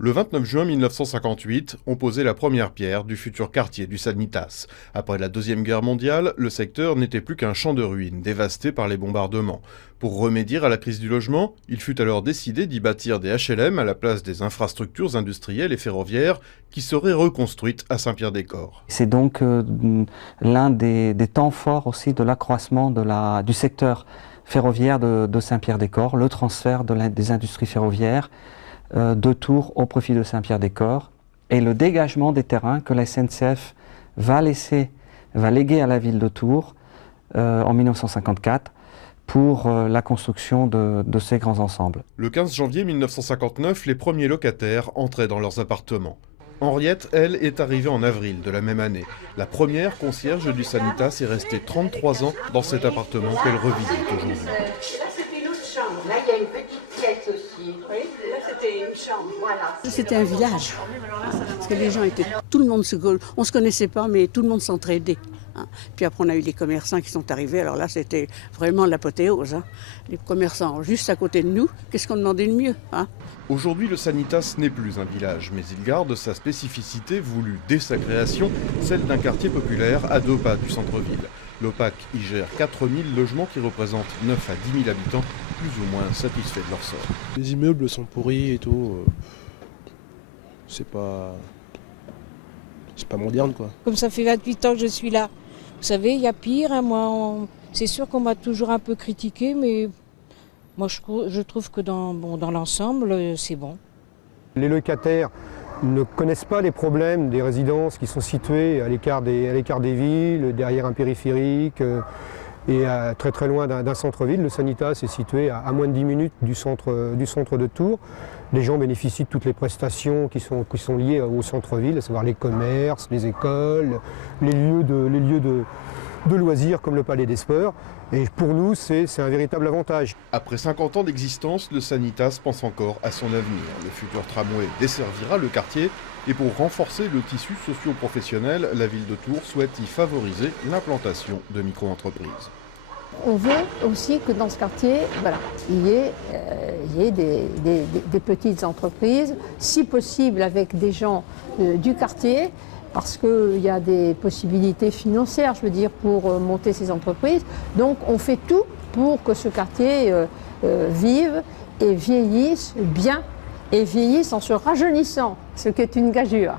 Le 29 juin 1958, on posait la première pierre du futur quartier du Sanitas. Après la Deuxième Guerre mondiale, le secteur n'était plus qu'un champ de ruines, dévasté par les bombardements. Pour remédier à la crise du logement, il fut alors décidé d'y bâtir des HLM à la place des infrastructures industrielles et ferroviaires qui seraient reconstruites à Saint-Pierre-des-Corps. C'est donc l'un des temps forts aussi de l'accroissement du secteur ferroviaire de Saint-Pierre-des-Corps, le transfert des industries ferroviaires de Tours au profit de Saint-Pierre-des-Corps et le dégagement des terrains que la SNCF va léguer à la ville de Tours en 1954 pour la construction de ces grands ensembles. Le 15 janvier 1959, les premiers locataires entraient dans leurs appartements. Henriette, elle, est arrivée en avril de la même année. La première concierge du Sanitas est restée 33 ans dans cet appartement qu'elle revisite aujourd'hui. Là, c'était une autre chambre. Là, il y a une petite pièce aussi. Oui, là, c'était une chambre. Voilà. C'était un village. Parce que les gens étaient... Tout le monde on se connaissait pas, mais tout le monde s'entraidait. Puis après, on a eu les commerçants qui sont arrivés. Alors là, c'était vraiment l'apothéose. Les commerçants juste à côté de nous, qu'est-ce qu'on demandait de mieux? Aujourd'hui, le Sanitas n'est plus un village, mais il garde sa spécificité voulue dès sa création, celle d'un quartier populaire à 2 pas du centre-ville. L'OPAC y gère 4000 logements qui représentent 9 à 10 000 habitants, plus ou moins satisfaits de leur sort. Les immeubles sont pourris et tout. C'est pas moderne, quoi. Comme ça fait 28 ans que je suis là. Vous savez, il y a pire. C'est sûr qu'on m'a toujours un peu critiqué, mais moi je trouve que dans l'ensemble, c'est bon. Les locataires ne connaissent pas les problèmes des résidences qui sont situées à l'écart des villes, derrière un périphérique et très très loin d'un centre-ville. Le Sanitas est situé à moins de 10 minutes du centre de Tours. Les gens bénéficient de toutes les prestations qui sont liées au centre-ville, à savoir les commerces, les écoles, les lieux de loisirs comme le Palais des Sports. Et pour nous, c'est un véritable avantage. Après 50 ans d'existence, le Sanitas pense encore à son avenir. Le futur tramway desservira le quartier et pour renforcer le tissu socio-professionnel, la ville de Tours souhaite y favoriser l'implantation de micro-entreprises. On veut aussi que dans ce quartier, il y ait des petites entreprises, si possible avec des gens du quartier, parce qu'il y a des possibilités financières, je veux dire, pour monter ces entreprises. Donc on fait tout pour que ce quartier vive et vieillisse bien, et vieillisse en se rajeunissant, ce qui est une gageure.